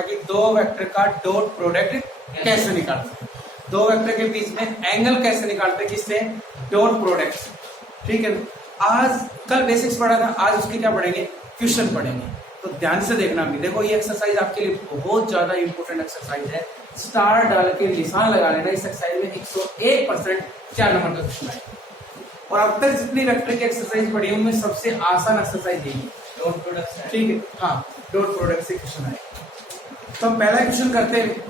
कि दो वेक्टर का डॉट प्रोडक्ट कैसे निकालते हैं, दो वेक्टर के बीच में एंगल कैसे निकालते हैं, किससे, डॉट प्रोडक्ट। ठीक है, आज कल बेसिक्स पढ़ा था, आज उसके क्या पढ़ेंगे, क्वेश्चन पढ़ेंगे। तो ध्यान से देखना भी, देखो ये एक्सरसाइज आपके लिए बहुत ज्यादा इंपॉर्टेंट एक्सरसाइज है। स्टार डाल के निशान लगा लेना, इस एक्सरसाइज में 101% 4 नंबर का क्वेश्चन है। और अब तक जितनी वेक्टर की एक्सरसाइज पढ़ी उनमें सबसे आसान एक्सरसाइज यही है, डॉट प्रोडक्ट। ठीक है, हाँ, डॉट प्रोडक्ट से क्वेश्चन आए। तो हम पहला क्वेश्चन करते हैं।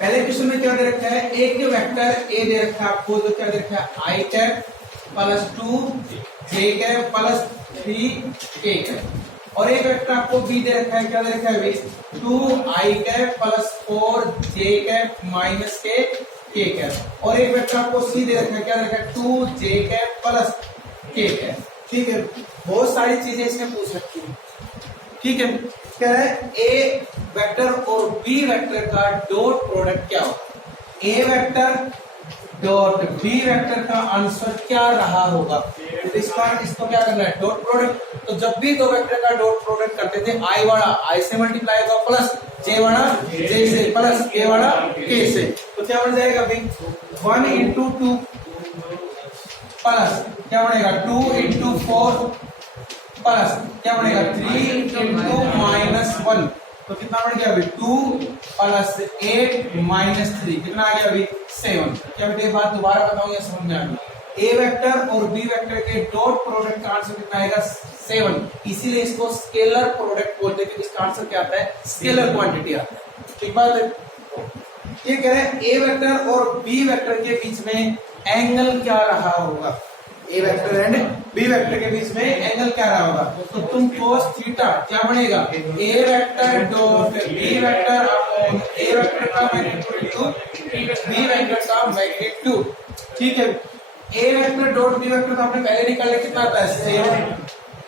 पहले क्वेश्चन में क्या दे रखा है, एक वेक्टर ए दे रखा है आपको, जो क्या दे रखा है, आई कैप प्लस 2 जे कैप प्लस 3 के कैप। और एक वेक्टर आपको बी दे रखा है, क्या दे रखा है, 2 I cap plus 4 J cap minus के कैप। और एक वेक्टर आपको सी दे रखा है, क्या दे रखा है, 2 जे कैप प्लस के कैप। ठीक है, बहुत सारी चीजें इसमें पूछ रखी है। ठीक है, कह रहा है ए वेक्टर और बी वेक्टर का डॉट प्रोडक्ट क्या होगा, A vector dot B vector का आंसर क्या रहा होगा। तो इसको क्या करना है, डॉट प्रोडक्ट। तो जब भी दो वेक्टर का डॉट प्रोडक्ट करते थे, आई वाला आई से मल्टीप्लाई होगा प्लस जे वाला जे से प्लस के वाला के से, तो क्या बन जाएगा भाई, 1 इंटू 2 प्लस क्या बनेगा 2 इंटू 4 प्लस क्या बनेगा 3 इंटू माइनस 1। तो कितना बढ़ गया अभी, 2 प्लस 8 माइनस 3, कितना आ गया अभी 7। क्या बेटे बात दोबारा बताऊं या समझ में आ गई। ए वेक्टर और बी वेक्टर के डॉट प्रोडक्ट का आंसर कितना आएगा, 7। इसीलिए इसको स्केलर प्रोडक्ट बोलते हैं, क्योंकि इसका आंसर क्या आता है, स्केलर क्वांटिटी आता है। ठीक बात है। ये कह रहे हैं ए वेक्टर और बी वेक्टर के बीच में एंगल क्या रहा होगा, A vector and b vector के बीच में एंगल क्या रहा होगा। तो तुम cos थीटा क्या बनेगा, A vector dot B vector upon A vector का मैग्नीट्यूड इंटू बी वेक्टर का मैग्नीट्यूड। ठीक है, A vector dot B vector तो आपने पहले निकाल लिया, कितना आता है 7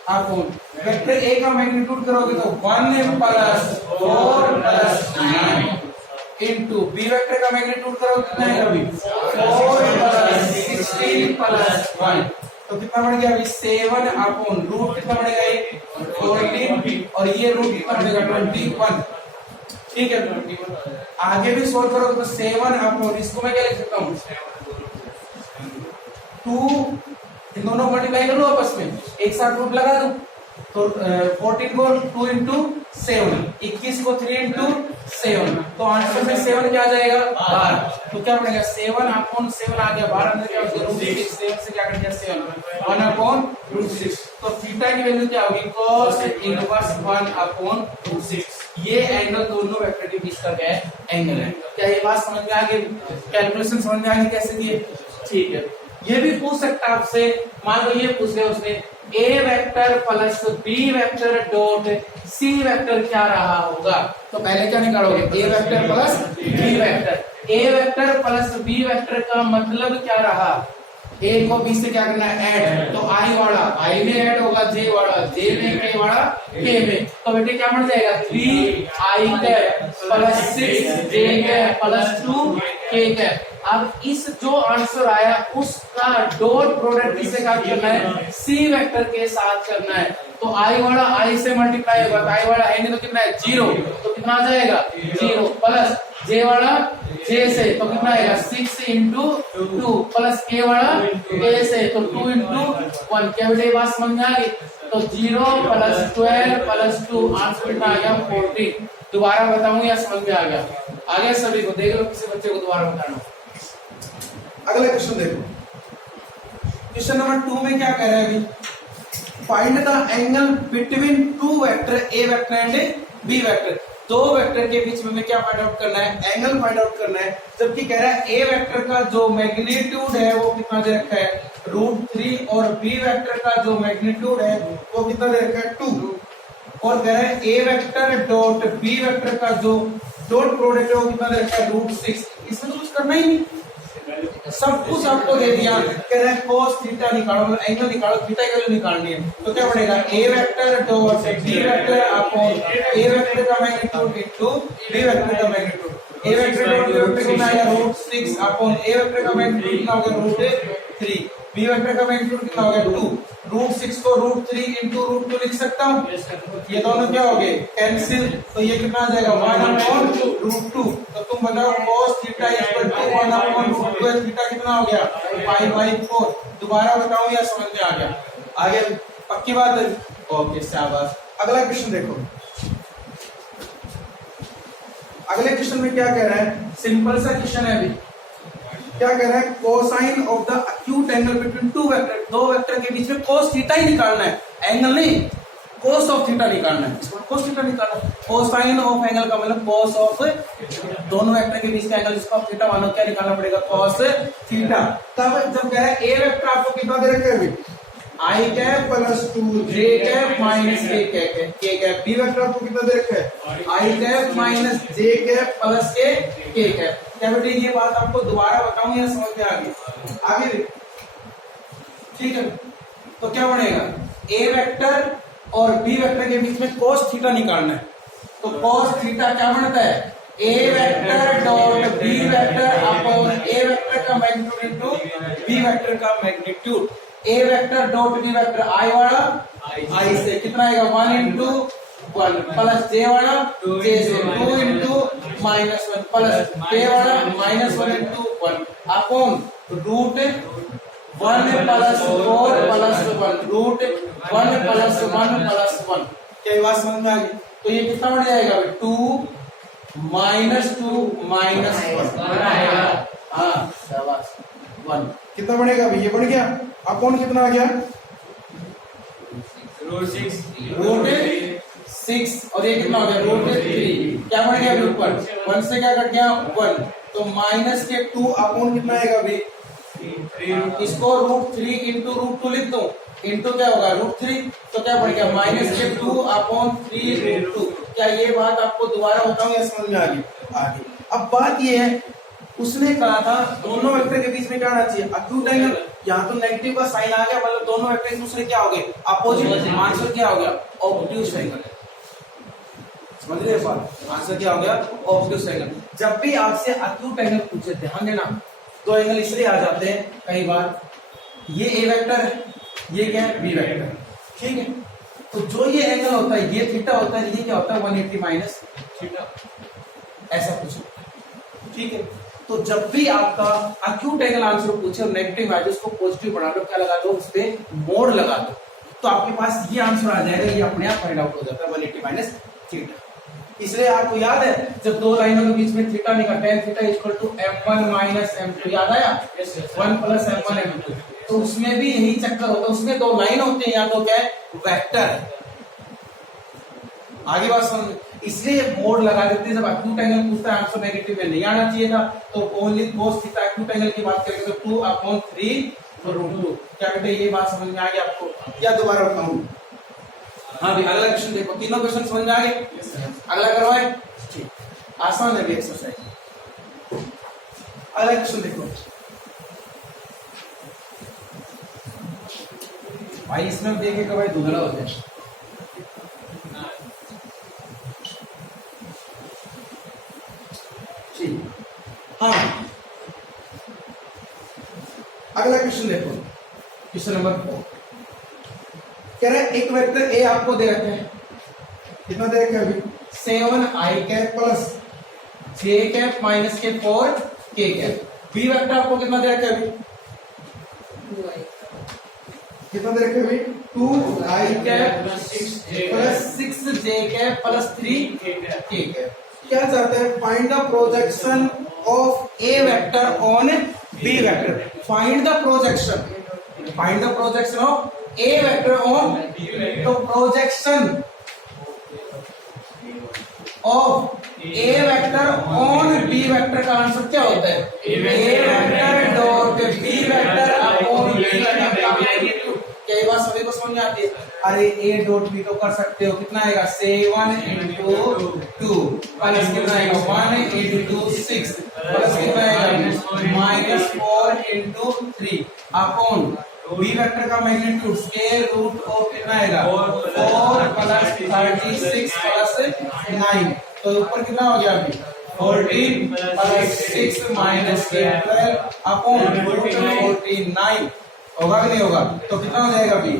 अपॉन वेक्टर ए का मैग्नीट्यूड करोगे तो 1 plus 4 plus 9 into B vector का मैग्नीट्यूड करोगे कितना है अभी 4 प्लस 16 प्लस 1। तो कितना बढ़ गया अभी 7 अपॉन रूट कितना बढ़ेगा ये 14 और ये रूट कितना बढ़ेगा 21। ठीक है, आगे भी सोल्व करोगे तो 7 अपॉन, इसको मैं क्या लिख सकता हूँ 2, इन दोनों मल्टीप्लाई कर लो आपस में, एक साथ रूट लगा दो। तो 14 को 2 इंटू 7, 21 को 3 इंटू 7, तो आंसर में 7 क्या आ जाएगा 12। तो क्या पड़ेगा 7 अपॉन 7 आ गया 12, अंदर क्या हो गया रूट 6, 7 से क्या कट गया 7, 1 अपॉन रूट 6। तो थीटा की वैल्यू क्या होगी, cos इनवर्स 1 अपॉन रूट 6। ये एंगल दोनों वेक्टर के बीच का क्या है, एंगल है। क्या ये बात समझ में आ गई, कैलकुलेशन समझ में आ गई कैसे दिए। ठीक है, ये भी पूछ सकता है आपसे, मान लो ये पूछ लिया उसने, A vector plus B vector dot C vector क्या रहा होगा। तो पहले क्या निकालोगे, A vector plus B vector. A vector plus B vector का मतलब क्या रहा, ए को बी से क्या करना है, ऐड। तो आई वाला आई में ऐड होगा, जे वाला जे में, के वाला के में। तो बेटे क्या बन जाएगा 3 आई कैप प्लस 6 जे कैप प्लस 2 के कैप। अब इस जो आंसर आया उसका डॉट प्रोडक्ट किससे क्या करना है, सी वेक्टर के साथ करना है। तो आई वाला आई से मल्टीप्लाई होगा, तो आई वाला है नहीं तो कितना है 0, तो कितना आ जाएगा 0 प्लस जे वाला जे से तो कितना आएगा 6 इंटू 2 प्लस के वाला के से तो 2 इंटू 1। क्या बेटे बात समझ में आ गई। तो 0 प्लस 12 प्लस 2 आंसर कितना आ गया 14। दोबारा बताऊं या समझ में आ गया, आगे सभी को देख लो, किसी बच्चे को दोबारा बताना। अगला क्वेश्चन देखो, क्वेश्चन नंबर 2 में क्या कह रहा है अभी, find the angle between two vector A vector and b vector. दो वेक्टर के बीच में क्या फाइंड आउट करना है, एंगल फाइंड आउट करना है। जबकि कह रहा है ए वेक्टर का जो मैग्नीट्यूड है वो कितना दे रखा है √3 और बी वेक्टर का जो मैग्नीट्यूड है वो कितना दे रखा है 2। और कह रहा है A vector dot B vector का जो डॉट प्रोडक्ट है वो कितना दे रखा है √6। इसमें तो कुछ करना ही नहीं, सब कुछ आपको दे दिया। कह रहा है cos थीटा निकालो, मतलब एंगल निकालो, थीटा की वैल्यू निकालनी है। तो क्या पड़ेगा A vector dot B vector upon A vector का मैग्नीट्यूड इनटू बी वेक्टर का magnitude. A vector dot B vector कितना आएगा √6 अपॉन ए वेक्टर का मैग्नीट्यूड कितना होगा √3, बी वेक्टर का मैग्नीट्यूड कितना हो गया 2, √6 को √3 इंटू √2 लिख सकता हूँ। ये दोनों क्या हो गए कैंसिल, तो ये कितना आ जाएगा 1/√2। तो तुम बताओ cos theta equal to 1/√2, theta कितना हो गया 5/4। दोबारा बताऊं या समझ में आ गया? आगे पक्की बात है? ओके शाबाश। अगला क्वेश्चन देखो, अगले क्वेश्चन में क्या कह रहा है, सिंपल सा क्वेश्चन है। अभी क्या कह रहा है, cosine of the acute angle between two vector, दो वेक्टर के बीच में cos थीटा ही निकालना है, एंगल नहीं, cos ऑफ थीटा निकालना है। cos थीटा निकालना है, कोसाइन ऑफ एंगल का मतलब cos ऑफ दोनों वेक्टर के बीच का एंगल जिसको आप थीटा मानो, क्या निकालना पड़ेगा cos थीटा। तब जब कह रहा है ए वेक्टर आपको कितना दे रखा है, आई कैप प्लस 2 जे कैप माइनस के कैप, बी वेक्टर आपको कितना दे रखा है आई कैप माइनस जे कैप प्लस के कैप। क्या बेटे ये बात आपको दोबारा बताऊं या समझ में आ गई? आगे ठीक है, तो क्या बनेगा, ए वेक्टर और बी वेक्टर के बीच में cos थीटा निकालना है। तो cos थीटा क्या बनता है, A vector dot B vector upon A vector का मैग्नीट्यूड इनटू बी वेक्टर का magnitude. A vector dot B vector I वाला आई से कितना आएगा 1 इंटू 1 प्लस जे वाला जे से 2 इंटू -1 प्लस के वाला -1 into 1 upon √1 plus 4 plus 1 √1 plus 1 plus 1। क्या बात समझ में आ गई? तो ये कितना बढ़ जाएगा 2 -2 -1। हाँ शाबाश 1 कितना बढ़ेगा अभी, ये बढ़ गया। अपॉन कितना आ गया √6 और ये कितना हो गया √3। क्या बढ़ गया अभी ऊपर 1 से क्या कट गया 1, तो माइनस के 2 अपॉन कितना आएगा अभी 3। इसको √3 इंटू √2 लिख दो, इंटू क्या होगा √3, तो क्या बढ़ गया माइनस के 2 अपॉन 3√2। क्या ये बात आपको दोबारा बताऊं या समझ में आ गई? आगे अब बात ये है, उसने कहा था दोनों वेक्टर के बीच में क्या आना चाहिए एक्यूट एंगल। यहाँ तो नेगेटिव का साइन आ गया, मतलब दोनों वेक्टर एक दूसरे क्या हो गए अपोजिट, आंसर क्या हो गया ऑब्ट्यूज एंगल। समझ रहे बात, आंसर क्या हो गया ऑब्ट्यूज एंगल। जब भी आपसे एक्यूट एंगल पूछे, ध्यान देना, दो एंगल इसलिए आ जाते हैं कई बार, ये ए वेक्टर है, ये क्या है बी वेक्टर, ठीक है। तो जो ये एंगल होता है ये थीटा होता है, ये क्या होता है 180 माइनस थीटा, ऐसा कुछ, ठीक है। तो जब भी आपका एक्यूट एंगल आंसर पूछे और नेगेटिव वैल्यूज को पॉजिटिव बना लो, क्या लगा दो उस पे मोड लगा दो, तो आपके पास ये आंसर आ जाएगा। ये अपने आप फाइंड आउट हो जाता है 180 माइनस थीटा। इसलिए आपको याद है जब दो लाइनों के बीच में थीटा निकला, tan theta equal to m1 minus m2, याद आया 1 प्लस m1 m2, तो उसमें भी यही चक्कर होता है, उसमें दो लाइन होते हैं या तो क्या है वेक्टर। आगे बात समझ, इसलिए मोड लगा देते हैं। जब एक्यूट एंगल पूछता है आंसर नेगेटिव में नहीं आना चाहिए था, तो only cos theta acute angle की बात करेंगे तो 2/3 क्या कहते हैं, ये बात समझ में आ गई आपको या दोबारा बताऊं? हाँ भी अगला क्वेश्चन देखो, तीनों क्वेश्चन समझ में आ गए? अगला करवाए, ठीक, आसान है भी एक्सरसाइज। अगला क्वेश्चन देखो भाई, इसमें देखे कि भाई दुगला हो जाए। हाँ अगला क्वेश्चन देखो, क्वेश्चन नंबर 4 कह रहा है एक वेक्टर ए आपको दे रखे हैं, कितना दे रखा है अभी 7 आई cap plus j cap minus के 4 के कैप। बी वेक्टर आपको कितना दे रखा है अभी, कितना दे रखा है अभी 2 I cap plus 6 J cap plus 3 K cap. क्या चाहते हैं, find the projection of A vector on B vector. Find the projection, find the projection of A vector on, तो projection of A vector on B vector का answer क्या होता है, A vector dot B vector upon B vector. क्या ये बात सभी को समझ में आती है? अरे ए डॉट बी तो कर सकते हो, कितना आएगा 7 इंटू 2 प्लस कितना आएगा 1 इंटू 6 प्लस कितना आएगा -4 इंटू 3 अपॉन बी वेक्टर का मैग्नीट्यूड स्क्वायर रूट ऑफ कितना आएगा 4 प्लस 36 प्लस 9, तो ऊपर कितना हो गया अभी 14 प्लस 6 माइनस 12 अपॉन 49 होगा कि नहीं होगा? तो कितना हो जाएगा बी?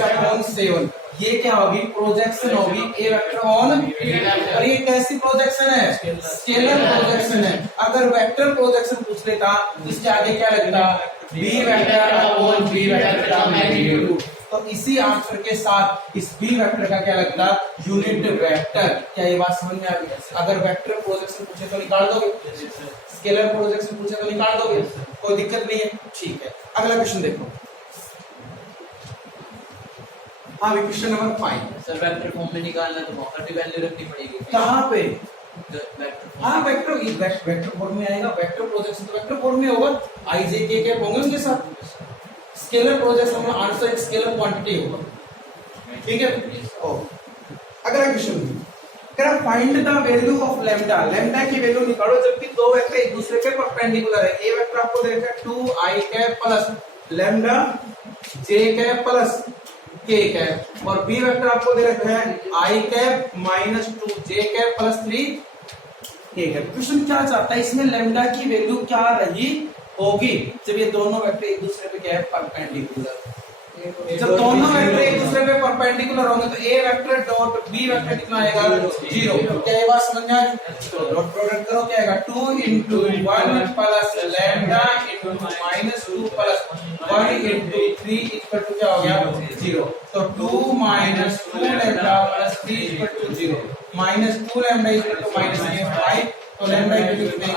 8/7। ये क्या होगी? प्रोजेक्शन होगी ए वेक्टर ऑन, और ये कैसी प्रोजेक्शन है? स्केलर प्रोजेक्शन है। अगर वेक्टर प्रोजेक्शन पूछ लेता तो इसके आगे क्या लगता? B vector upon B vector. तो इसी आंसर के साथ इस बी वेक्टर का क्या लगता? Unit vector. क्या ये बात समझ में आ गई? अगर वेक्टर प्रोजेक्शन पूछे तो निकाल दोगे, स्केलर प्रोजेक्शन पूछे तो निकाल दोगे, कोई दिक्कत नहीं है। ठीक है, अगला क्वेश्चन देखो। हाँ, question number 5। Sir vector form में निकालना तो वहां की वैल्यू रखनी पड़ेगी। कहाँ पे? हाँ, वेक्टर वेक्टर फॉर्म में आएगा। वेक्टर प्रोजेक्शन तो वेक्टर फॉर्म में होगा, आई जे के कैप होंगे उनके साथ। स्केलर प्रोजेक्शन में आंसर एक स्केलर क्वांटिटी होगा। ठीक है। ओ, अगला question, find the value of lambda. Lambda की वैल्यू निकालो जबकि दो वेक्टर एक दूसरे के परपेंडिकुलर है। ए वेक्टर आपको दे रखा है 2i cap plus lambda j cap plus k cap, और बी वेक्टर आपको दे रखा है i cap minus 2j cap plus 3k cap. Question क्या चाहता है? इसमें लैम्डा की वैल्यू क्या रही होगी जब ये दोनों वेक्टर एक दूसरे पे क्या है? परपेंडिकुलर। जब दोनों वेक्टर एक दूसरे पे परपेंडिकुलर होंगे तो A vector dot B vector कितना आएगा? 0। क्या ये बात समझ में आ गई? तो डॉट प्रोडक्ट करो, क्या आएगा? 2 into 1 plus lambda into minus 2 plus 1 into 3 equal to क्या हो गया? 0। तो 2 minus 2 लैम्डा plus 3 equal to 0। Minus 2 lambda equal to minus 5, तो लैम्डा इक्वल टू कितना?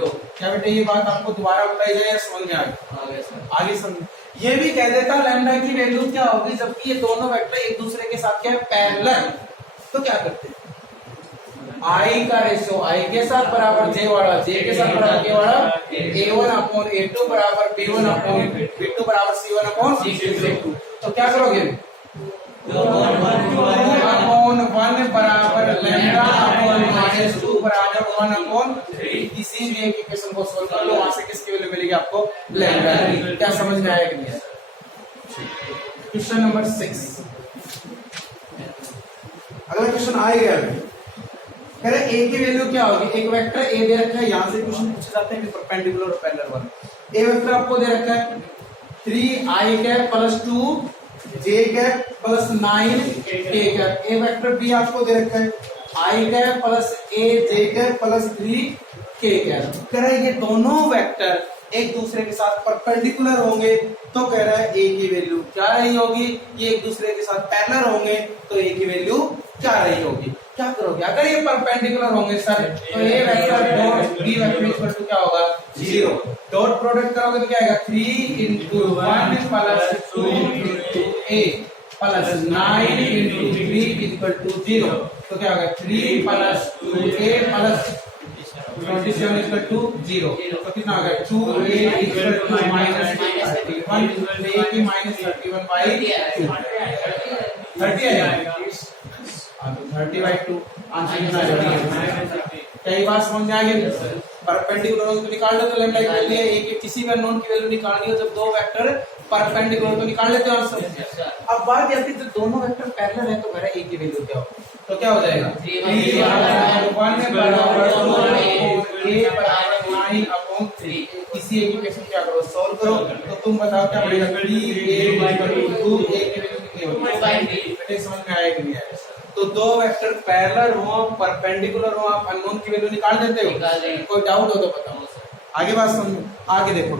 2। क्या बेटा ये बात आपको दोबारा बताई जाए या समझ में आ गई? आगे समझ। ये भी कह देता लैम्डा की वैल्यू क्या होगी जबकि ये दोनों वेक्टर एक दूसरे के साथ क्या है? पैरेलल। तो क्या करते? आई का रेशियो आई के साथ बराबर जे वाला, जे के साथ बराबर के वाला, a1 अपॉन a2 बराबर b1 अपॉन b2 बराबर c1 अपॉन c2। तो क्या करोगे? 2 अपॉन 1 बराबर लैम्डा अपॉन माइनस 2 बराबर 1 अपॉन 3। किसी भी एक इक्वेशन को सोल्व कर लो, वहां से किसकी वैल्यू मिलेगी आपको? लैम्डा की। क्या समझ में आया कि नहीं? Question number 6। अगला क्वेश्चन आ गया। कह रहे ए की वैल्यू क्या होगी? एक वेक्टर ए दे रखा है, यहां से क्वेश्चन पूछे जाते हैं कि परपेंडिकुलर और पैरेलल वाला। ए वेक्टर आपको दे रखा है 3i cap plus 2j cap plus 9k cap. A vector B आपको दे रखा है i cap plus aj cap plus 3k cap. कह रहा है ये दोनों वेक्टर एक दूसरे के साथ परपेंडिकुलर होंगे तो कह रहा है ए की वैल्यू क्या रही होगी? ये एक दूसरे के साथ पैरेलल होंगे तो ए की वैल्यू क्या रही होगी? क्या करोगे? अगर ये परपेंडिकुलर होंगे सर तो A vector dot B vector equal to क्या होगा? 0। डॉट प्रोडक्ट करोगे तो क्या आएगा? 3 into 1 plus 2 into a plus 9 into 3 equal to 0। तो क्या होगा? 3 plus 2a plus 27 equal to 0। तो कितना हो गया? 2a इक्वल टू माइनस 31, तो a की माइनस 31 बाई 2 30 आएगा। 30/2 आंसर कितना आएगा? क्या ये बात समझ में आ गई? परपेंडिकुलर हो तो निकाल लो, तो लैम्डा की वैल्यू है एक किसी भी अननोन की वैल्यू निकालनी हो जब दो वेक्टर परपेंडिकुलर तो निकाल लेते हो आंसर। अब बात आती है जब दोनों वेक्टर पैरेलल है तो मेरा ए की वैल्यू क्या होगी? तो क्या हो जाएगा? 3/1 बराबर 2 बराबर 9 अपॉन 3। किसी एक इक्वेशन क्या करो? सॉल्व करो। तो तुम बताओ क्या बनेगा? 3a/2 a की वैल्यू कितनी होगी? बेटे समझ में आया कि नहीं आया? तो दो वेक्टर पैरेलल हो परपेंडिकुलर हो आप अननोन की वैल्यू निकाल देते हो। कोई डाउट हो तो बताओ। आगे बात समझो, आगे देखो।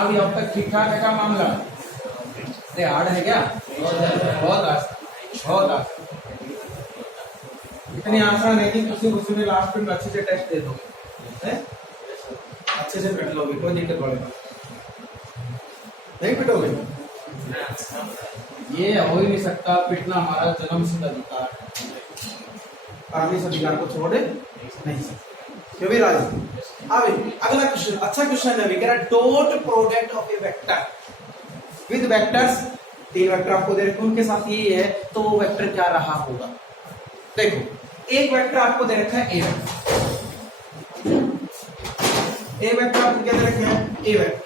अभी अब तक ठीक ठाक है का मामला? अरे हार्ड है क्या? बहुत आसान। इतनी आसान है कि उसमें लास्ट में अच्छे से टेस्ट दे दोगे, अच्छे से पिट लोगे, कोई दिक्कत पड़ेगा नहीं? पिटोगे? ये हो ही नहीं सकता, पिटना हमारा जन्मसिद्ध अधिकार है। आगे इस अधिकार को छोड़े नहीं सकते। क्यों भी राज? अब अगला क्वेश्चन अच्छा क्वेश्चन है। कह रहा dot product of A vector with vectors. तीन वेक्टर आपको दे रखे, उनके साथ ये है तो वो वेक्टर क्या रहा होगा? देखो एक वेक्टर आपको दे रखा है ए वेक्टर आपको क्या दे रखे हैं? ए वेक्टर।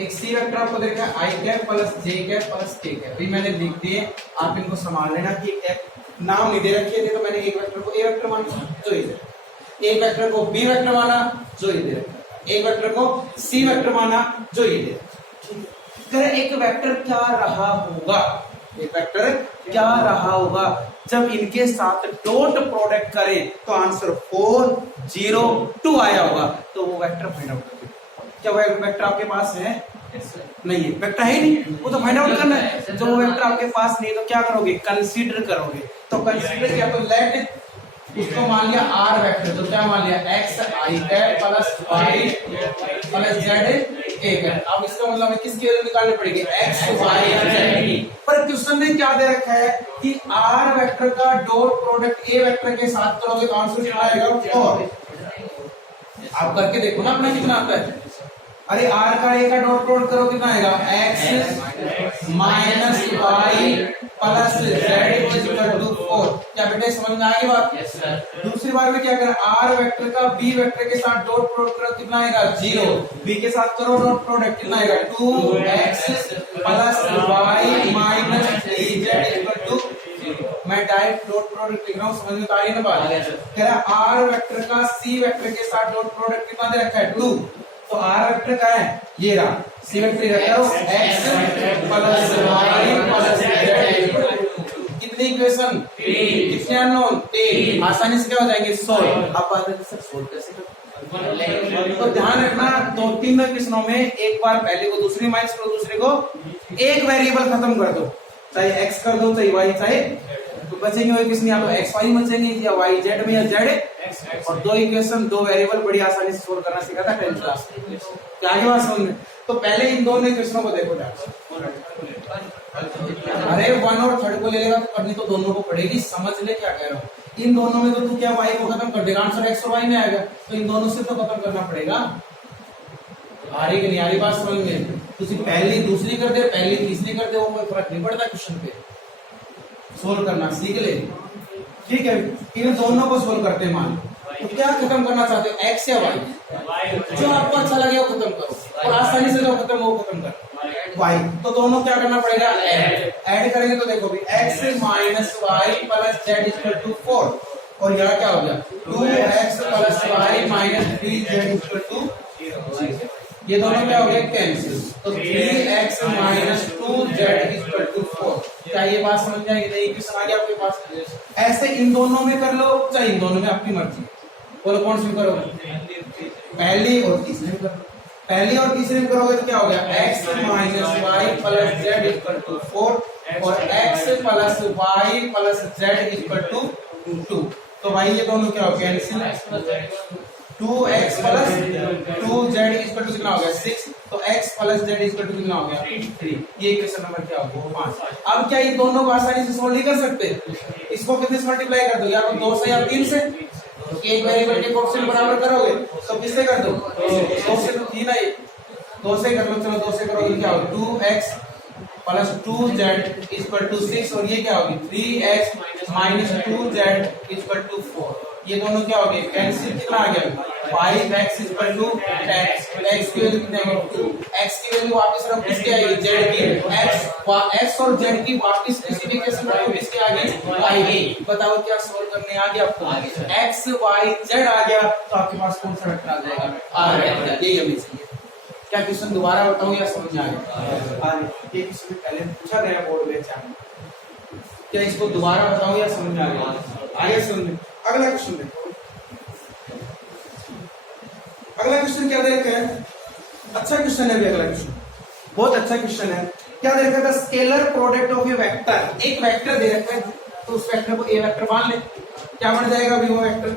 एक सी वेक्टर आपको दे रखा है आई cap plus j cap plus k cap, अभी मैंने लिख दिए, आप इनको संभाल लेना कि कैप नाम नहीं दे रखे थे, तो मैंने एक वेक्टर को ए वेक्टर माना जो इधर, एक वेक्टर को बी वेक्टर माना जो इधर, एक वेक्टर को सी वेक्टर माना जो इधर। एक वेक्टर क्या रहा होगा, एक वेक्टर क्या रहा होगा जब इनके साथ डॉट प्रोडक्ट करें तो आंसर 4 0 2 आया होगा, तो वो वेक्टर फाइंड आउट करें। क्या वो वेक्टर आपके पास है? नहीं है, वेक्टर है नहीं, वो तो फाइंड आउट करना है। जो वेक्टर आपके पास नहीं तो क्या करोगे? कंसीडर करोगे। तो कंसीडर किया तो लेट इसको मान लिया आर वेक्टर, तो क्या मान लिया? X i cap plus y plus z a cap. अब इसका मतलब हमें किसकी वैल्यू निकालनी पड़ेगी? X y z. पर क्वेश्चन में क्या दे रखा है कि आर वेक्टर का डॉट प्रोडक्ट ए वेक्टर के साथ करोगे तो आंसर कितना आएगा? 4। आप करके देखो ना अपना कितना आता है। अरे आर का ए का डॉट प्रोडक्ट करो कितना आएगा? X minus y plus z equal to 4। क्या बेटे समझ में आ गई बात? Yes sir. दूसरी बार में क्या करें? आर वेक्टर का बी वेक्टर के साथ डॉट प्रोडक्ट करो कितना आएगा? 0। बी के साथ करो डॉट प्रोडक्ट कितना आएगा? 2x plus y minus z equal to 0। मैं डायरेक्ट डॉट प्रोडक्ट लिख रहा हूँ, समझ में तो आ रही है ना बात? कह रहा है आर वेक्टर का सी वेक्टर के साथ डॉट प्रोडक्ट कितना दे रखा है? 2। तो आर वेक्टर का है ये रहा, सी वेक्टर रखा हो x plus y plus z. कितनी इक्वेशन? कितने अननोन? 3। आसानी से क्या हो जाएंगे? सोल्व। आप बात है सर सोल्व कैसे करें? तो ध्यान रखना 2-3 क्वेश्चनों में एक बार पहले को दूसरी माइनस करो, दूसरे को एक वेरिएबल खत्म कर दो, चाहे x कर दो चाहे y, चाहे तो बचेंगे वही किसमें? या तो एक्स वाई बचेंगे या वाई जेड में या जेड। और 2 इक्वेशन 2 वेरिएबल बड़ी आसानी से सोल्व करना सीखा था 10th क्लास में। क्या आगे बात समझ में? तो पहले इन दोनों इक्वेशनों को देखो ध्यान से। अरे 1 और 3rd को ले लेगा तो करनी तो दोनों को पड़ेगी, समझ ले क्या कह रहा हूँ। इन दोनों में तो तू क्या y को खत्म कर देगा, आंसर x और y में आएगा, तो इन दोनों से तो खत्म करना पड़ेगा। आ रही कि नहीं आ रही बात समझ में? तुझे पहली दूसरी कर दे, पहली तीसरी कर दे, वो कोई फर्क नहीं पड़ता क्वेश्चन पे, सोल्व करना सीख ले। ठीक है, इन दोनों को सोल्व करते हैं मान। तो क्या खत्म करना चाहते हो, एक्स या वाई? जो आपको अच्छा लगे वो खत्म करो, और आसानी से जो खत्म हो खत्म करो वाई। तो दोनों क्या करना पड़ेगा? ऐड करेंगे तो देखो भी x minus y plus z equal to 4, और यहाँ क्या हो गया? 2x plus y minus 3z equal to 0। ये दोनों क्या हो गए? कैंसिल। तो 3x minus 2z equal to 4। क्या ये बात समझ में आएगी? नहीं क्वेश्चन आ गया आपके पास। ऐसे इन दोनों में कर लो चाहे इन दोनों में, आपकी मर्जी। बोलो कौन सी करोगे? पहली और तीसरी में करो। पहली और तीसरी में करोगे तो क्या हो गया? x minus y plus z equal to 4 और x plus y plus z equal to 2। तो भाई ये दोनों क्या हो गया? Cancel. 2x plus 2z equal to कितना हो गया? 6। तो x plus z equal to कितना हो गया? 3। ये क्वेश्चन नंबर क्या हो गया? 5। अब क्या ये दोनों को आसानी से सोल्व नहीं कर सकते? इसको कितने से मल्टीप्लाई कर दो? या तो 2 से या 3 से। एक वेरिएबल के कोएफिशिएंट बराबर करोगे तो किससे कर दो? 2 से। तो 3 है, 2 से कर लो। चलो 2 से करोगे क्या होगा? 2x plus 2z equal to 6, और ये क्या होगी? 3x minus 2z equal to 4। ये दोनों क्या हो गए? कैंसिल। कितना आ गया? 5x equal to 10। x की वैल्यू कितनी आएगी? 2। x की वैल्यू वापस रखो किसकी आएगी? z की। x और z की वापस किसी भी केस में रखो किसकी आ गई? y की। बताओ क्या सोल्व करने आ गया आपको? x y z आ गया, तो आपके पास कौन सा वेक्टर आ जाएगा? r vector. यही हमें चाहिए। क्या क्वेश्चन दोबारा बताऊं या समझ में आ गया? ये क्वेश्चन पहले पूछा गया बोर्ड में एग्जाम, क्या इसको दोबारा बताऊं या समझ में आ गया? आगे सुन। अगला क्वेश्चन देखो। अगला क्वेश्चन क्या दे रखा है? अच्छा क्वेश्चन है अगला क्वेश्चन, बहुत अच्छा क्वेश्चन है। क्या दे रखा है? Scalar product of A vector. एक वेक्टर दे रखा है तो उस वेक्टर को ए वेक्टर मान ले। क्या बन जाएगा अभी वो वेक्टर?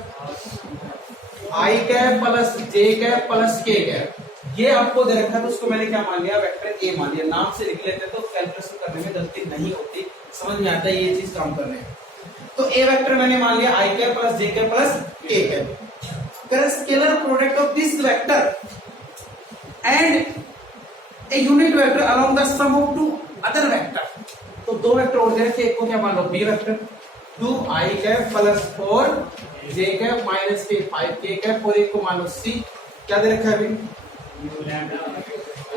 आई cap plus j cap plus k cap. ये आपको दे रखा है तो उसको मैंने क्या मान लिया? वेक्टर ए मान लिया। नाम से लिख लेते तो कैलकुलेशन करने में गलती नहीं होती, समझ में आता है ये चीज काम करने में। तो ए वेक्टर मैंने मान लिया i cap plus j cap plus k cap. Scalar product of this vector and a unit vector along the sum of two other vector. तो 2 वेक्टर और दे रखे, एक को क्या मान लो? B vector 2 I cap plus 4 J cap minus के 5 के cap, और एक को मान लो सी। क्या दे रखा है अभी?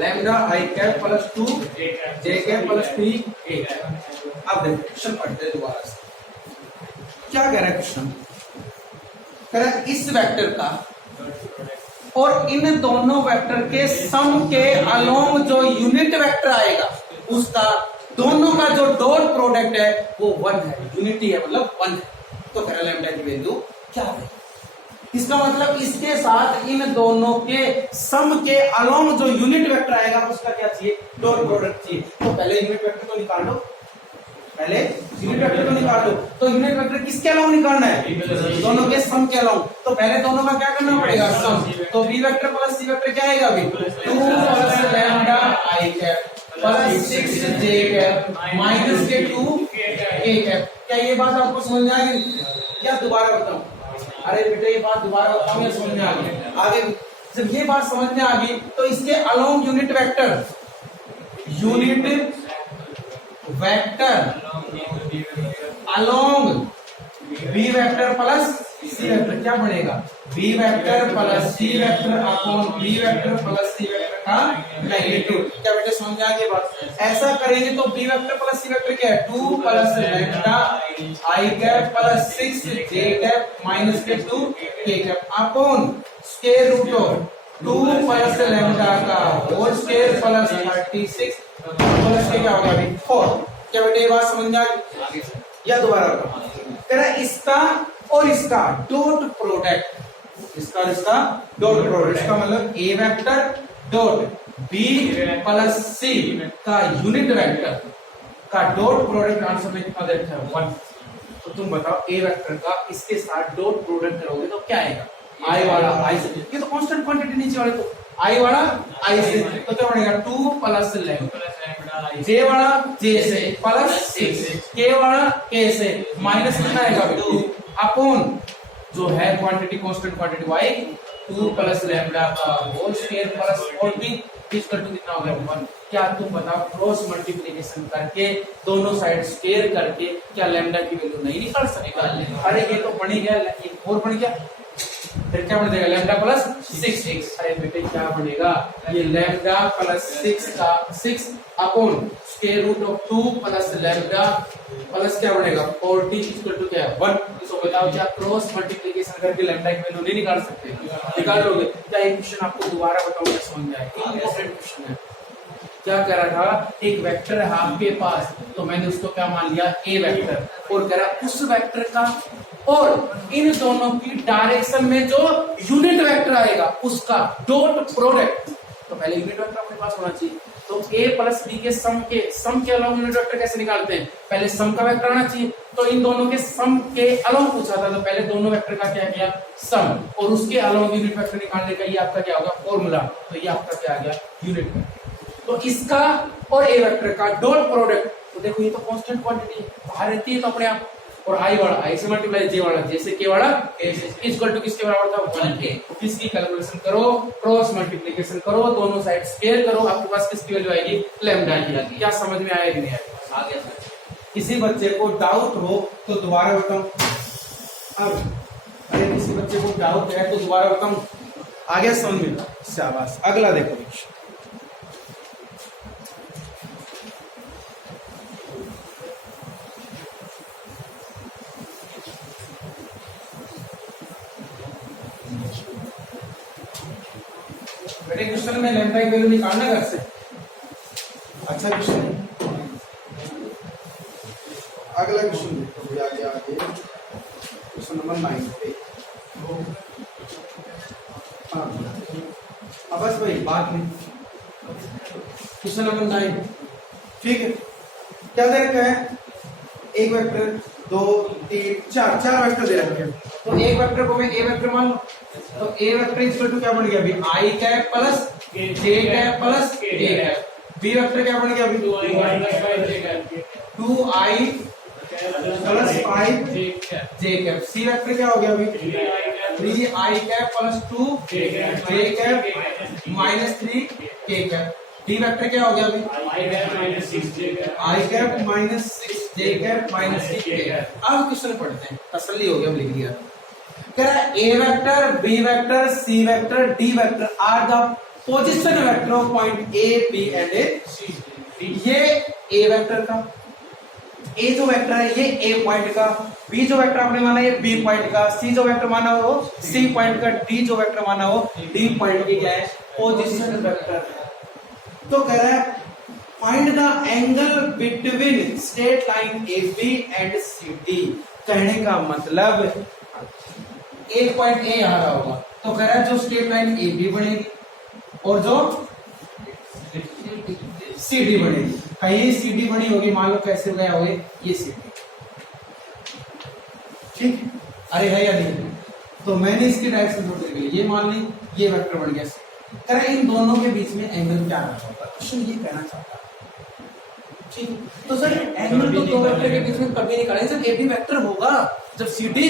Lambda i cap plus 2 J cap plus 3 A cap. अब देखो क्वेश्चन पढ़ते हैं दोबारा से, क्या कह रहा है क्वेश्चन, कह रहा है इस वेक्टर का और इन दोनों वेक्टर के सम के अलोंग जो यूनिट वेक्टर आएगा उसका दोनों का जो डॉट प्रोडक्ट है वो 1 है, यूनिटी है मतलब 1 है। तो कह रहा है लैम्डा की वैल्यू क्या है, इसका मतलब इसके साथ इन दोनों के सम के अलोंग जो यूनिट वेक्टर आएगा उसका क्या चाहिए, डॉट प्रोडक्ट चाहिए। तो पहले यूनिट वेक्टर तो निकाल लो, पहले यूनिट वेक्टर तो निकाल लो। तो यूनिट वेक्टर किसके अलोंग निकालना है, दोनों के सम के अलोंग। तो पहले दोनों का क्या करना पड़ेगा, सम। तो बी वेक्टर प्लस सी वेक्टर क्या आएगा अभी, 2 plus lambda i cap plus 6 J cap minus k 2 A cap. क्या ये बात आपको समझ में आ गई या दोबारा बताऊं? अरे बेटा ये बात दोबारा बताऊं या समझ में आ गई? आगे जब ये बात समझ में आ गई तो इसके along unit vector along B vector plus सी वेक्टर क्या बनेगा, बी वेक्टर प्लस सी vector upon B vector plus सी वेक्टर का मैग्नीट्यूड। क्या बेटे समझ में आ गई बात? ऐसा करेंगे तो बी वेक्टर प्लस सी वेक्टर क्या है, 2 plus lambda i cap plus 6 J cap minus k 2 k cap upon square root of 2 plus lambda का होल स्क्वायर प्लस 36 प्लस के क्या होगा अभी 4। क्या बेटे ये बात समझ में आ गई या दोबारा कह रहा इसका और इसका डॉट प्रोडक्ट, इसका और इसका डॉट प्रोडक्ट, इसका मतलब ए वेक्टर डॉट बी प्लस सी का यूनिट वेक्टर का डॉट प्रोडक्ट आंसर में कितना देता है 1। तो तुम बताओ ए वेक्टर का इसके साथ डॉट प्रोडक्ट करोगे तो क्या आएगा, आई वाला आई से, ये तो कांस्टेंट क्वांटिटी नीचे वाले तो आई वाला आई से, तो क्या बनेगा 2 प्लस लैम्डा जे वाला जे से प्लस 6 के वाला के से माइनस कितना आएगा 2 अपॉन जो है quantity constant quantity y 2 plus lambda का whole square plus 40 equal to कितना हो गया 1। क्या तुम बताओ क्रॉस मल्टीप्लिकेशन करके दोनों साइड स्क्वायर करके क्या लैम्डा की वैल्यू नहीं निकाल सकेगा? अरे ये तो बन गया, एक और बन गया, फिर क्या बन जाएगा लैम्डा प्लस 6। अरे बेटे क्या बनेगा, ये लैम्डा प्लस 6 का 6 upon square root of 2 plus lambda plus क्या बनेगा 40 इक्वल टू क्या है 1। तो बताओ क्या क्रॉस मल्टीप्लिकेशन करके लैम्डा की वैल्यू नहीं निकाल सकते? निकाल लोगे। क्या ये क्वेश्चन आपको दोबारा बताऊं क्या समझ में आएगा? इंपॉर्टेंट क्वेश्चन है। क्या कह रहा था, एक वेक्टर है आपके पास तो मैंने उसको क्या मान लिया ए वेक्टर, और कह रहा उस वेक्टर का और इन दोनों की डायरेक्शन में जो यूनिट वेक्टर आएगा उसका डॉट प्रोडक्ट। तो पहले यूनिट वेक्टर अपने पास होना चाहिए। तो a प्लस b के सम के अलोंग यूनिट वेक्टर कैसे निकालते हैं, पहले सम का वेक्टर आना चाहिए। तो इन दोनों के सम के अलोंग पूछा था तो पहले दोनों वेक्टर का क्या किया सम, और उसके अलोंग यूनिट वेक्टर निकालने का ये आपका क्या होगा फॉर्मूला। तो ये आपका क्या आ गया यूनिट वेक्टर। तो इसका और ए वेक्टर का डॉट प्रोडक्ट, तो देखो ये तो कांस्टेंट क्वांटिटी है, बाहर रहती है तो अपने आप, और आई वाला आई से मल्टीप्लाई जे वाला जे से के वाला इक्वल टू किसके बराबर था 1 के। तो इसकी कैलकुलेशन करो, क्रॉस मल्टीप्लिकेशन करो, दोनों साइड स्क्वायर करो, आपके पास किसकी वैल्यू आएगी लैम्डा की। क्या समझ में आया कि नहीं आया? आ गया। किसी बच्चे को डाउट हो तो दोबारा बताऊं, अब अरे किसी बच्चे को डाउट है तो दोबारा बताऊं, आ गया समझ में? शाबाश। अगला देखो बेटे, क्वेश्चन में लैम्डा की वैल्यू निकालना घर से। अच्छा क्वेश्चन, अगला क्वेश्चन देखो, आगे आगे क्वेश्चन नंबर 9। हाँ अब बस भाई बात नहीं, क्वेश्चन नंबर 9 ठीक है। क्या दे रखा है, एक वेक्टर 2 3 4 वेक्टर दे रखे हैं। तो एक वेक्टर को मैं ए वेक्टर मान लो, तो ए वेक्टर इक्वल टू क्या बन गया अभी आई cap plus j cap plus A cap. B vector क्या बन गया अभी 2i प्लस 5 जे कैप। सी वेक्टर क्या हो गया अभी 3i कैप प्लस 2 जे cap minus 3 K cap. D vector क्या हो गया अभी आई कैप माइनस 6 जे कैप माइनस 6 के कैप। अब क्वेश्चन पढ़ते हैं, तसल्ली हो गया, लिख दिया। कह रहा है A vector B vector C vector D vector are the position vector of point A B and C. ये ए वेक्टर का, ए जो वेक्टर है ये ए पॉइंट का, बी जो वेक्टर आपने माना ये बी पॉइंट का, सी जो वेक्टर माना वो सी पॉइंट का, डी जो वेक्टर माना वो डी पॉइंट की क्या है पोजीशन वेक्टर। तो कह रहा है find the angle between straight line a B and c d. कहने का मतलब एक पॉइंट ए आ रहा होगा, तो कह रहा है जो स्ट्रेट लाइन ए बी बनेगी और जो सी डी बनेगी, कहीं सी डी बनी होगी, मान लो कैसे गया होगा ये सी डी, ठीक, अरे है या नहीं, तो मैंने इसकी डायरेक्शन थोड़ी देर ये मान ली ये वेक्टर बन गया। कह रहा है इन दोनों के बीच में एंगल क्या रहा होगा, क्वेश्चन ये कहना चाहता है, ठीक। तो सर एंगल तो दो वेक्टर के बीच में कभी नहीं करेंगे, सर ए बी वेक्टर होगा जब सी डी,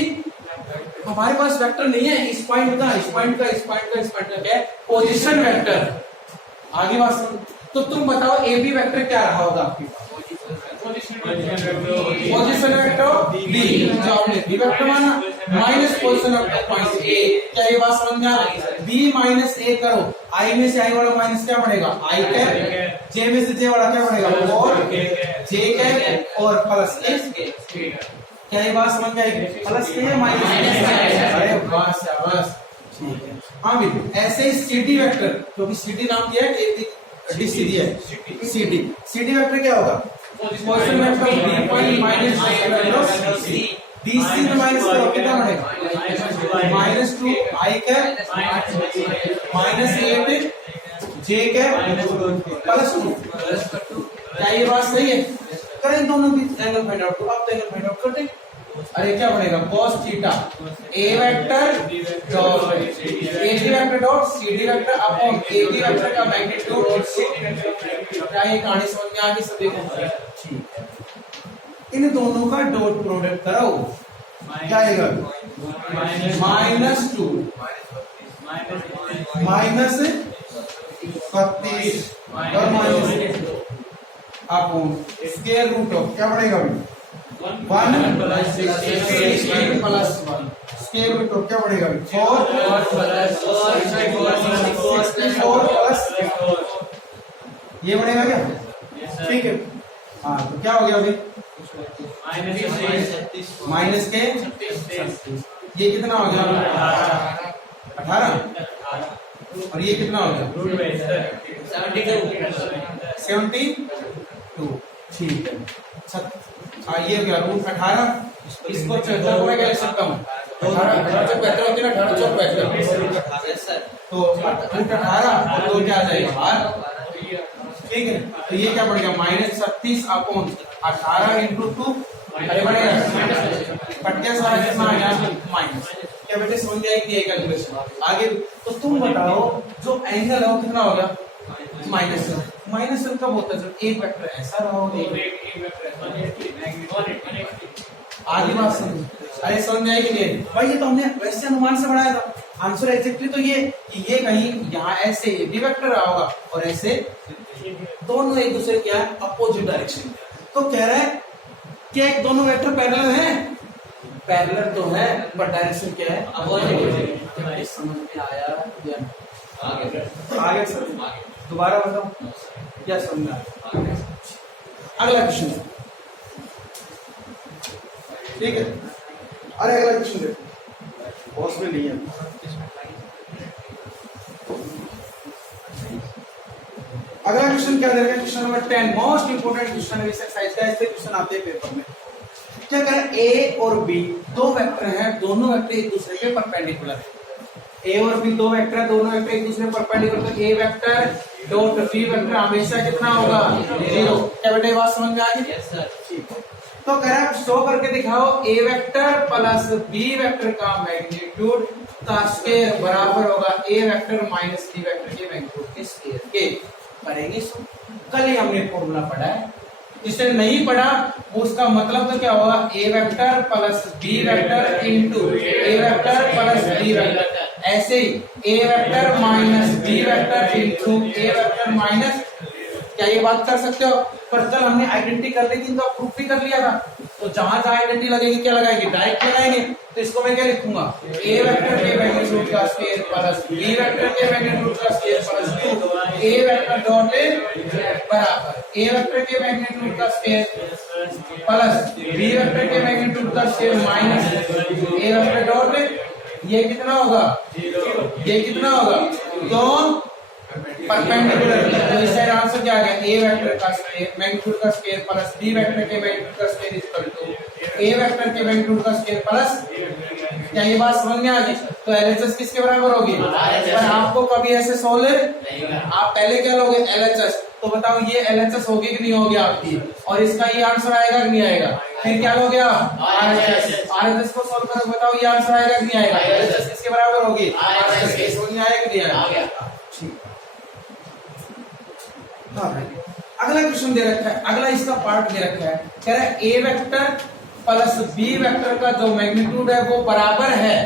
हमारे पास वेक्टर नहीं है इस पॉइंट का, इस पॉइंट का, इस पॉइंट का, इस पॉइंट का, क्या है पोजीशन वेक्टर। आगे बात सुन, तो तुम बताओ ए बी वेक्टर क्या रहा होगा आपके पास, पोजीशन वेक्टर बी, जो आपने बी वेक्टर माना, minus position vector point A. क्या ये बात समझ में आ रही है? बी माइनस ए करो, आई में से आई वाला माइनस क्या बढ़ेगा आई कैप, जे में से जे वाला क्या बढ़ेगा और जे कैप और प्लस के। क्या ये बात समझ में आएगी? प्लस के या माइनस के? अरे वाह शाबाश, ठीक है। हाँ भी ऐसे ही सीडी वेक्टर, क्योंकि सीडी नाम दिया है डी सी डी है, सीडी, सीडी वेक्टर क्या होगा position vector B point minus C, D C में माइनस करो कितना बढ़ेगा minus 2 I cap minus 8 J cap plus 2। क्या ये बात सही है? करें दोनों बीच एंगल फाइंड आउट, तो अब एंगल फाइंड आउट करते। अरे क्या बनेगा cos theta A vector dot A B vector dot C D vector upon A B vector का मैग्नीट्यूड। क्या ये कहानी समझ में आ गई सभी को? ठीक है, इन दोनों का डॉट प्रोडक्ट कराओ, क्या आएगा -2 माइनस 32 और minus upon square root of क्या बढ़ेगा 1 प्लस 1 स्क्वायर रूट ऑफ क्या बढ़ेगा 4 प्लस 64 प्लस ये बढ़ेगा क्या? ठीक है, हाँ तो क्या हो गया अभी माइनस के ये कितना हो गया 18 और ये कितना हो गया 72। ठीक है, ये क्या रूट 18, इसको 14 में क्या लिख सकता हूँ 18 जो बेहतर होती है ना 18 चौक बेहतर, तो रूट 18 और 2 क्या आ जाएगा बाहर। ठीक है, तो ये क्या बढ़ गया -36 अपॉन 18 इंटू 2, अरे बढ़ेगा कट गया सारा कितना आ गया माइनस। क्या बेटे समझ में आएगी कैलकुलेशन? आगे तो तुम बताओ जो एंगल है वो कितना हो गया माइनस कब होता है जब एक वेक्टर ऐसा रहा होगा। आगे बात समझ, अरे समझ में आएगी नहीं भाई? ये तो हमने वैसे अनुमान से बढ़ाया था, आंसर एग्जैक्टली तो ये कि ये कहीं यहाँ ऐसे बी वेक्टर रहा होगा और ऐसे दोनों एक दूसरे क्या है अपोजिट डायरेक्शन। तो कह रहा है क्या दोनों वेक्टर पैरेलल हैं? पैरेलल तो है पर डायरेक्शन क्या है अपोजिट। समझ में आया या आगे सर दोबारा बताओ क्या समझ में आया? अगला क्वेश्चन, ठीक है, अरे अगला क्वेश्चन देखो बॉस में नहीं है। अगला क्वेश्चन क्या देगा? Question number 10 most important question है इस एक्सरसाइज का, ऐसे क्वेश्चन आते हैं पेपर में। क्या करें ए और बी दो वेक्टर हैं, दोनों वेक्टर एक दूसरे के परपेंडिकुलर है। ए और बी दो वेक्टर है, दोनों वेक्टर एक दूसरे परपेंडिकुलर, तो A vector dot B vector हमेशा कितना होगा 0। क्या बेटे बात समझ में आ गई? Yes sir. ठीक है, तो कह रहा है शो करके दिखाओ ए वेक्टर प्लस बी वेक्टर का मैग्नीट्यूड का स्क्वायर बराबर होगा A vector minus B vector के मैग्नीट्यूड के स्क्वायर के। करेंगे सो कल ही हमने फॉर्मूला पढ़ा है, जिसने नहीं पढ़ा उसका मतलब तो क्या होगा A vector plus B vector into A vector plus B vector, ऐसे ही A vector minus B vector into A vector minus. क्या ये बात कर सकते हो? पर कल हमने आइडेंटिटी कर ली थी तो प्रूफ भी कर लिया था, तो तो जहां जहां आइडेंटिटी लगेगी क्या लगाएंगे, डायरेक्ट लगाएंगे। तो इसको मैं क्या लिखूंगा, ए वेक्टर के मैग्नीट्यूड का स्क्वायर प्लस बी वेक्टर के मैग्नीट्यूड का square plus 2 A vector dot बराबर ए वेक्टर के मैग्नीट्यूड का स्क्वायर प्लस बी वेक्टर के मैग्नीट्यूड का स्क्वायर माइनस ए वेक्टर डॉट, ये कितना होगा, ये कितना होगा, तो परपेंडिकुलर। तो इस साइड आंसर क्या आ गया, ए वेक्टर का स्क्वायर मैग्नीट्यूड का स्क्वायर प्लस बी वेक्टर के मैग्नीट्यूड का square equal to A vector के मैग्नीट्यूड का स्क्वायर प्लस, क्या ये बात समझ में आ गई। तो एलएचएस किसके बराबर होगी, पर आपको कभी ऐसे सोल्व, आप पहले क्या लोगे एलएचएस, तो बताओ ये एलएचएस होगी कि नहीं होगी आपकी, और इसका ये आंसर आएगा कि नहीं आएगा, फिर क्या लोगे आप आरएचएस, आरएचएस को सोल्व करो, बताओ ये आंसर आएगा कि नहीं आएगा, एलएचएस किसके बराबर होगी आरएचएस के, समझ में आएगा कि नहीं आएगा। हाँ भाई, अगला क्वेश्चन दे रखा है, अगला इसका पार्ट दे रखा है, कह रहा है A vector plus B vector का जो मैग्नीट्यूड है वो बराबर है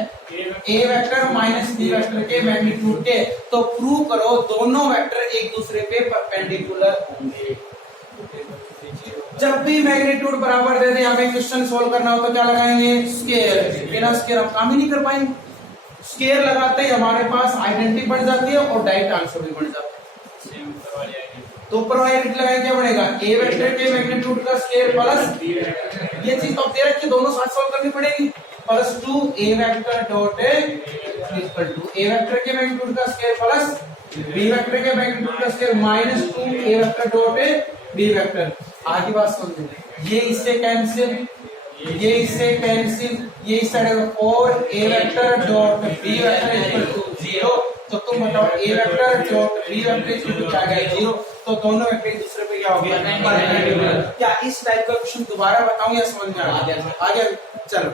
A vector minus B vector के मैग्नीट्यूड के, तो प्रूव करो दोनों वेक्टर एक दूसरे पे परपेंडिकुलर होंगे। जब भी मैग्नीट्यूड बराबर दे दे, हमें क्वेश्चन सोल्व करना हो तो क्या लगाएंगे, स्केयर, बिना स्केयर हम काम ही नहीं कर पाएंगे। स्केयर लगाते ही हमारे पास आइडेंटिटी बढ़ जाती है और डायरेक्ट आंसर भी बढ़ जाता है। तो ऊपर वाली आइडेंटिटी लगाएंगे, क्या बनेगा, ए वेक्टर के मैग्नीट्यूड का स्क्वायर प्लस, ये चीज तो दे रखी है, दोनों साथ सॉल्व करनी पड़ेगी, plus 2 A vector dot equal to A vector के मैग्नीट्यूड का स्क्वायर प्लस बी वेक्टर के मैग्नीट्यूड का square minus 2 A vector dot B vector. आगे बात समझो, ये इससे कैंसिल, ये इससे कैंसिल, ये इस side 4 A vector dot B vector equal to 0, तो तुम बताओ A vector dot B vector equal to क्या है 0, तो दोनों वेक्टर एक दूसरे पे क्या हो गया परपेंडिकुलर। क्या इस टाइप का क्वेश्चन दोबारा बताऊं या समझ में आ गया, चलो।